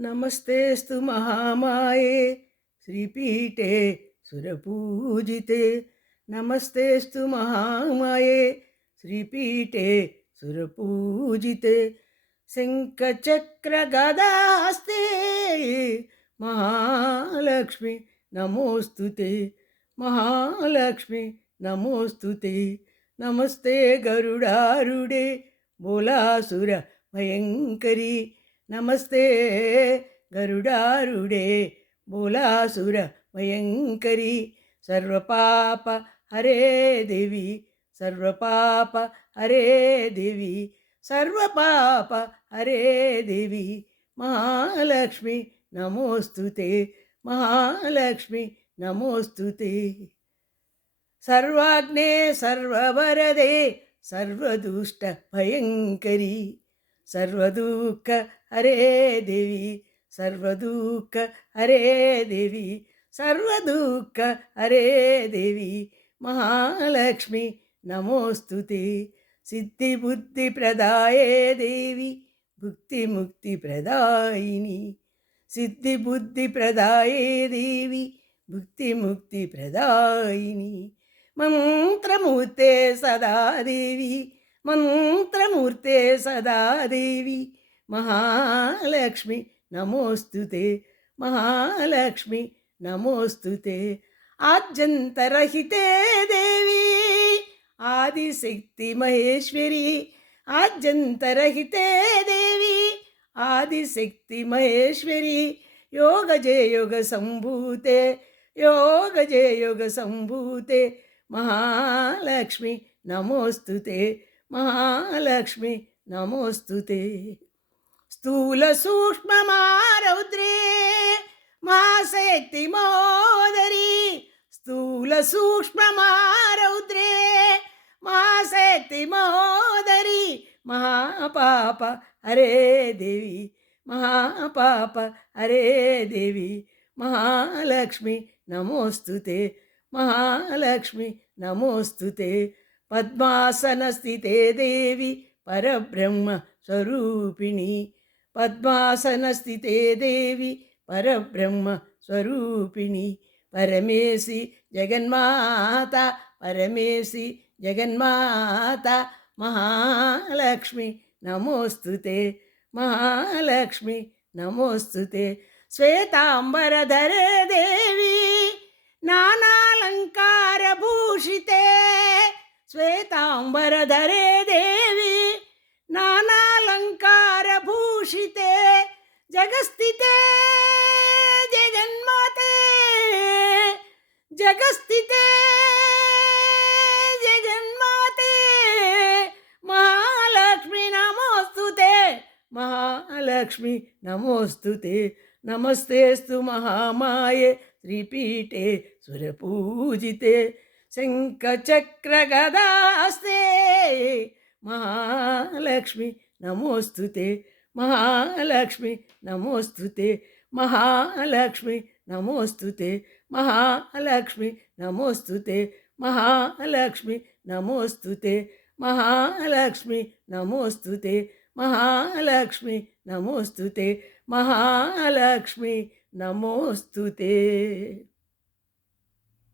नमस्तेऽस्तु महामाये श्रीपीठे सुरपूजिते। नमस्तेऽस्तु महामाये श्रीपीठे सुरपूजिते। शङ्खचक्रगदास्ते महालक्ष्मी नमोऽस्तुते। महालक्ष्मी नमोऽस्तुते। नमस्ते गरुडारूढे बोलासुर भयङ्करी। नमस्ते गरुडारूढे बोलासुर भयङ्करी। सर्वपाप हरे देवी, सर्वपाप हरे देवी, सर्वपाप हरे देवी। महालक्ष्मी नमोऽस्तुते, महालक्ष्मी नमोऽस्तुते। सर्वाग्ने सर्ववरदे सर्वदुष्ट भयङ्करी। सर्वदुःख हरे देवी, सर्वदुःख हरे देवी, सर्वदुःख हरे देवी। महालक्ष्मी नमोऽस्तुते। सिद्धिबुद्धिप्रदाये देवी, भुक्तिमुक्तिप्रदायिनी। सिद्धिबुद्धिप्रदाये देवी, भुक्तिमुक्तिप्रदायिनी। मंत्रमूर्ते सदा देवी, मंत्रमूर्ते सदा देवी। महालक्ष्मी नमोऽस्तुते, महालक्ष्मी नमोऽस्तुते। आद्यन्तरहिते देवी, आदिशक्ति महेश्वरी। आद्यन्तरहिते देवी, आदिशक्ति महेश्वरी। योग जय योग संभूते, योग जय योग संभूते। महालक्ष्मी नमोऽस्तुते, महालक्ष्मी नमोऽस्तुते। स्थूल सूक्ष्ममारौद्रे महाशक्ति महोदरी। स्थूल सूक्ष्ममारौद्रे महाशक्ति महोदरी। महापाप हरे देवी, महापाप हरे देवी। महालक्ष्मी नमोऽस्तुते, महालक्ष्मी नमोऽस्तुते। पद्मासनस्थिते देवी परब्रह्म स्वरूपिणी। पद्मासनस्थिते देवी परब्रह्म स्वरूपिणी। परमेशि जगन्माता, परमेशि जगन्माता। महालक्ष्मी नमोऽस्तुते, महालक्ष्मी नमोऽस्तुते। श्वेतांबरधरे देवी नानालङ्कारभूषिते। श्वेतांबरधरे देवी नानालङ्कारभूषिते। जगस्थिते जगन्माते, जगस्थिते जगन्माते। महालक्ष्मी नमोऽस्तुते, महालक्ष्मी नमोऽस्तुते। नमस्तेऽस्तु महामाये श्रीपीठे सुरपूजिते। शङ्खचक्रगदास्ते महालक्ष्मी नमोऽस्तुते, महालक्ष्मी नमोऽस्तुते। महालक्ष्मी नमोऽस्तुते, महालक्ष्मी नमोऽस्तुते। महालक्ष्मी नमोऽस्तुते, महालक्ष्मी नमोऽस्तुते। महालक्ष्मी नमोऽस्तुते, महालक्ष्मी नमोऽस्तुते।